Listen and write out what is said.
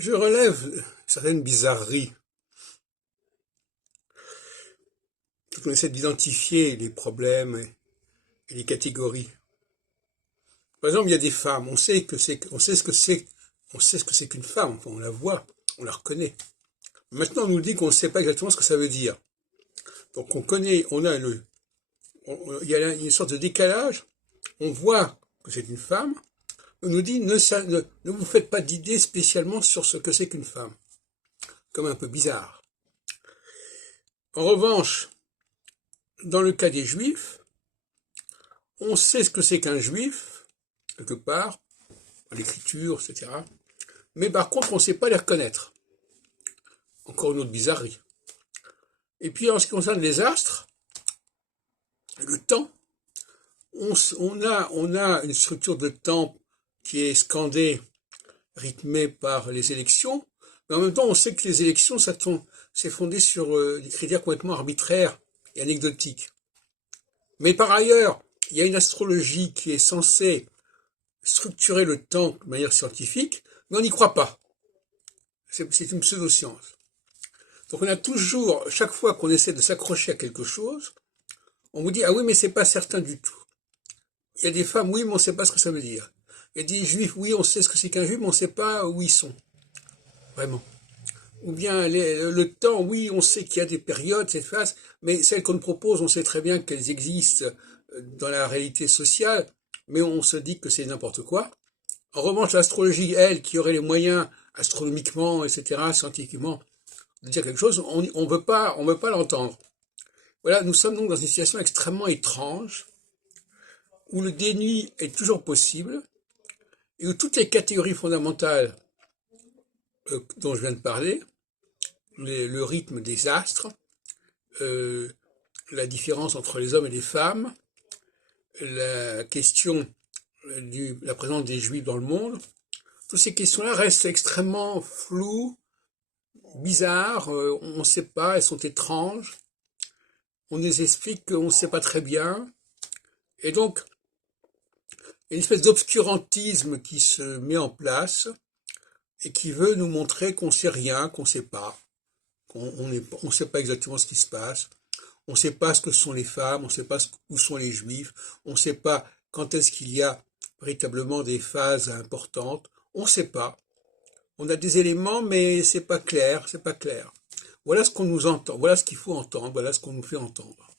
Je relève certaines bizarreries. On essaie d'identifier les problèmes et les catégories. Par exemple, il y a des femmes, on sait ce que c'est qu'une femme, enfin, on la voit, on la reconnaît. Maintenant, on nous dit qu'on ne sait pas exactement ce que ça veut dire. Donc il y a une sorte de décalage. On voit que c'est une femme. On nous dit ne vous faites pas d'idées spécialement sur ce que c'est qu'une femme. Comme un peu bizarre. En revanche, dans le cas des juifs, on sait ce que c'est qu'un juif, quelque part, à l'écriture, etc. Mais par contre, on ne sait pas les reconnaître. Encore une autre bizarrerie. Et puis, en ce qui concerne les astres, le temps, on a une structure de temps qui est scandée, rythmée par les élections, mais en même temps, on sait que les élections, c'est fondé sur des critères complètement arbitraires et anecdotiques. Mais par ailleurs, il y a une astrologie qui est censée structurer le temps de manière scientifique, mais on n'y croit pas. C'est une pseudo-science. Donc on a toujours, chaque fois qu'on essaie de s'accrocher à quelque chose, on vous dit, ah oui, mais c'est pas certain du tout. Il y a des femmes, oui, mais on ne sait pas ce que ça veut dire. Il y a des juifs, oui, on sait ce que c'est qu'un juif, mais on ne sait pas où ils sont. Vraiment. Ou bien le temps, oui, on sait qu'il y a des périodes, ces phases, mais celles qu'on propose, on sait très bien qu'elles existent dans la réalité sociale, mais on se dit que c'est n'importe quoi. En revanche, l'astrologie, elle, qui aurait les moyens astronomiquement, etc., scientifiquement, de dire quelque chose, on ne veut pas l'entendre. Voilà, nous sommes donc dans une situation extrêmement étrange, où le déni est toujours possible, et où toutes les catégories fondamentales dont je viens de parler, le rythme des astres, la différence entre les hommes et les femmes, la question de la présence des juifs dans le monde, toutes ces questions-là restent extrêmement floues, bizarres, on ne sait pas, elles sont étranges, on les explique qu'on ne sait pas très bien, et donc il y a une espèce d'obscurantisme qui se met en place et qui veut nous montrer qu'on ne sait rien, qu'on ne sait pas, qu'on ne sait pas exactement ce qui se passe, on ne sait pas ce que sont les femmes, on ne sait pas où sont les juifs, on ne sait pas quand est-ce qu'il y a véritablement des phases importantes, on ne sait pas. On a des éléments, mais c'est pas clair, c'est pas clair. Voilà ce qu'on nous entend, voilà ce qu'il faut entendre, voilà ce qu'on nous fait entendre.